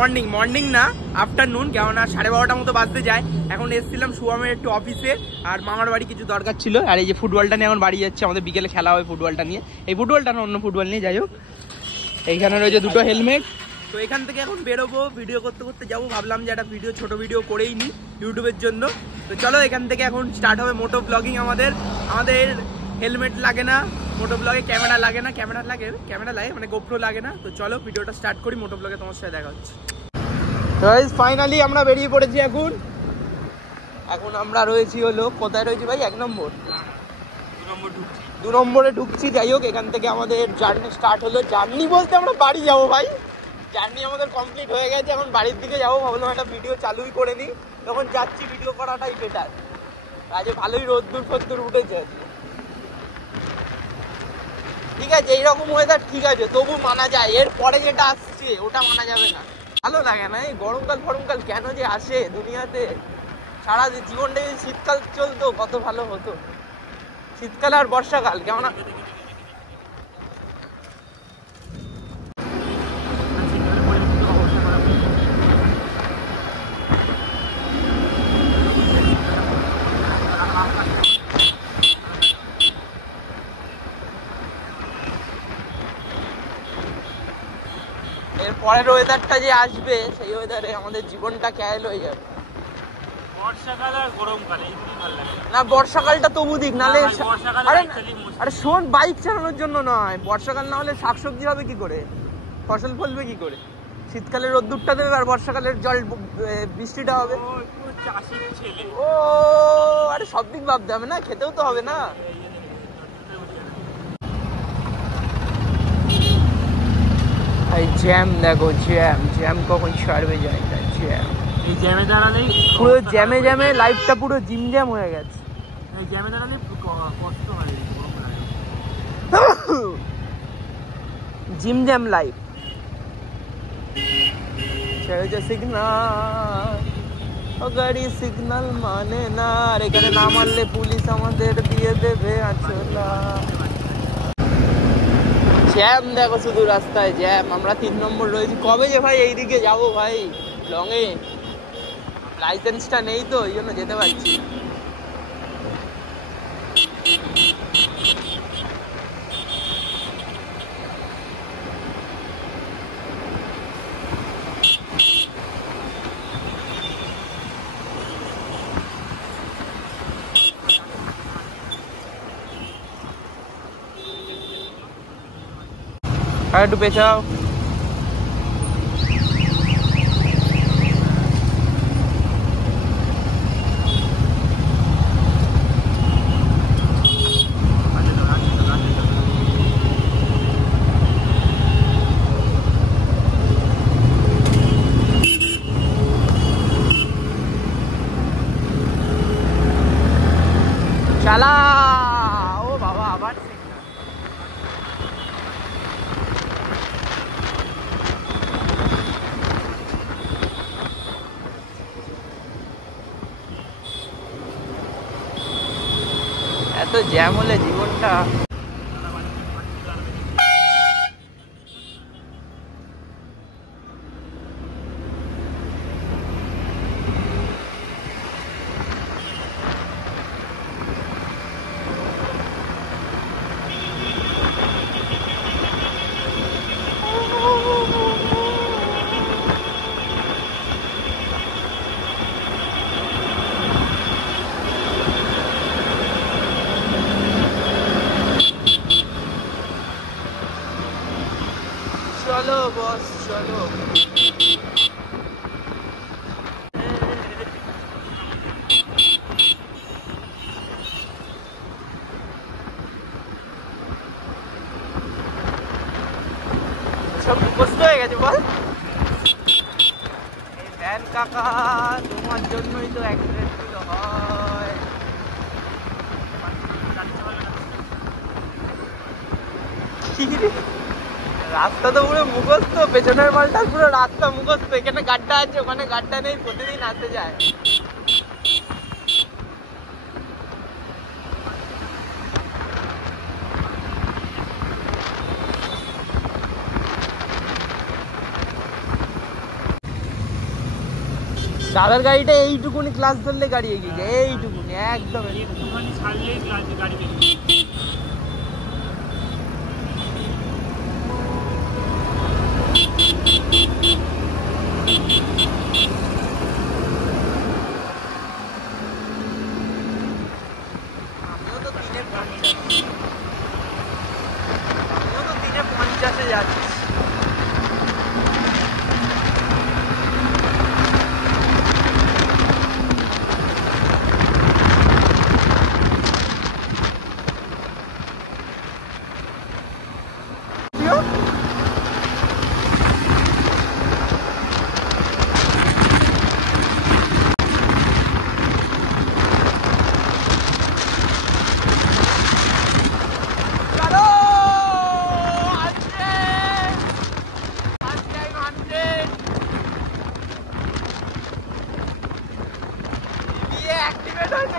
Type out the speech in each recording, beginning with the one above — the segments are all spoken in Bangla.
মর্নিং না আফটারনুন, কেননা 12:30 মতো বাজতে যায়। এখন এসেছিলাম শুভমের একটু অফিসে, আর মামার বাড়ি কিছু দরকার ছিল। আর এই যে ফুটবলটা নিয়ে এখন বাড়ি যাচ্ছে, আমাদের বিকেলে খেলা হয় ফুটবলটা নিয়ে। এই ফুটবলটা না, অন্য ফুটবল নিয়ে, যাই হোক। এইখানে রয়েছে দুটো হেলমেট। তো এখান থেকে এখন বেরোবো, ভিডিও করতে করতে যাবো। ভাবলাম যে একটা ছোট ভিডিও করেই নি ইউটিউবের জন্য। তো চলো এখান থেকে এখন স্টার্ট হবে মোটো ব্লগিং। আমাদের হেলমেট লাগে না মোটো ব্লগে, ক্যামেরা লাগে না, ক্যামেরা লাগে মানে গোপ্রো লাগে না। তো চলো ভিডিওটা স্টার্ট করি, মোটো ব্লগে তোমার সাথে দেখা হচ্ছে। ফাইনালি আমরা বেরিয়ে পড়েছি। এখন আমরা রয়েছি হলো, কোথায় রয়েছি ভাই? 1 নম্বর, 2 নম্বরে ঢুকছি। যাই হোক, এখান থেকে আমাদের জার্নি স্টার্ট হলো। জার্নি বলতে আমরা বাড়ি যাবো ভাই। জার্নি আমাদের কমপ্লিট হয়ে গেছে, এখন বাড়ির দিকে যাবো। ভাবলাম একটা ভিডিও চালুই করে নিই, তখন যাচ্ছি, ভিডিও করাটাই বেটার। আজকে ভালোই রোদ্দুর ফদ্দুর উঠেছে। ঠিক আছে, এইরকম ওয়েদার ঠিক আছে, তবু মানা যায়। এর পরে যেটা আসছে ওটা মানা যাবে না, ভালো লাগে না। এই গরমকাল ফরমকাল কেন যে আসে দুনিয়াতে? সারা জীবনটা যদি শীতকাল চলতো কত ভালো হতো। শীতকাল আর বর্ষাকাল কেমন? এর পরের ওয়েদারটা যে আসবে, সেই ওয়েদারে আমাদের জীবনটা ক্যাল হয়ে যাবে। বর্ষাকাল আর গরমকাল এই দুটোই ভালো লাগে না, বর্ষাকালটা তবু দিক, নালে আরে শোন, বাইক চালানোর জন্য নয়। বর্ষাকাল না হলে শাকসবজি হবে কি করে, ফসল ফলবে কি করে? শীতকালে রোদ্দুরটা দেবে, আর বর্ষাকালের জল বৃষ্টিটা হবে। চাষির ছেলে। ও আরে সব দিক ভাবতে হবে না, খেতেও তো হবে না। এই জ্যাম দেখো, জ্যাম কখন ছাড়বে যায় না। এই জ্যামে দাঁড়ালেই পুরো জ্যামে লাইফটা পুরো জিমজ্যাম হয়ে গেছে। এই জ্যামে দাঁড়ালে কষ্ট হয়, জিমজ্যাম লাইফ। সিগনাল, গাড়ি সিগনাল মানে না, আর এখানে না মানলে পুলিশ আমাদের দিয়ে দেবে আচলা। জ্যাম দেখো, শুধু রাস্তায় জ্যাম। আমরা 3 নম্বর রয়েছি। কবে যে ভাই এইদিকে যাবো ভাই লংয়ে? লাইসেন্সটা নেই তো, এই জন্য যেতে পারছি। আর একটু পেছাও। চালা। ও বাবা, আবার এত জ্যাম হলে জীবনটা। চলো বস, চলো। সব মুখস্থ হয়ে গেছে বল। ভ্যান কাকা, তোমার জন্যই তো অ্যাক্সিডেন্ট গুলো হয়। রাস্তা তো পুরো মুখস্থ, পেছনের মালটা পুরো রাস্তা মুখস্থ। এখানে গাড্ডা আছে, ওখানে গাড্ডা নেই, প্রতিদিন আসতে যায়। দাদার গাড়িটা এইটুকুনি ক্লাস ধরলে গাড়ি এগিয়ে যায়, এইটুকুনি একদম। একটুখানি ছাড়লেই গাড়ি বেরিয়ে আমিও তো 3:50 যাচ্ছি।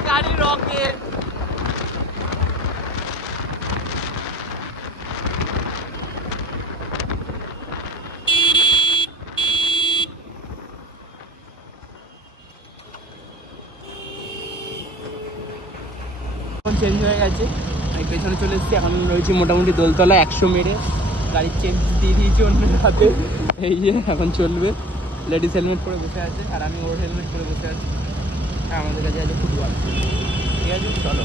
গাড়ি রকেট চেঞ্জ হয়ে গেছে, আমি পেছনে চলে এসেছি। এখন রয়েছি মোটামুটি দোলতলা 100 মেরে গাড়ির চেঞ্জ দিয়ে দিয়েছি অন্যের হাতে। এই যে এখন চলবে, লেডিস হেলমেট পরে বসে আছে আর আমি ওর হেলমেট পরে বসে আছি। আমাদের কাছে আছে ফুটবল, ঠিক আছে চলো।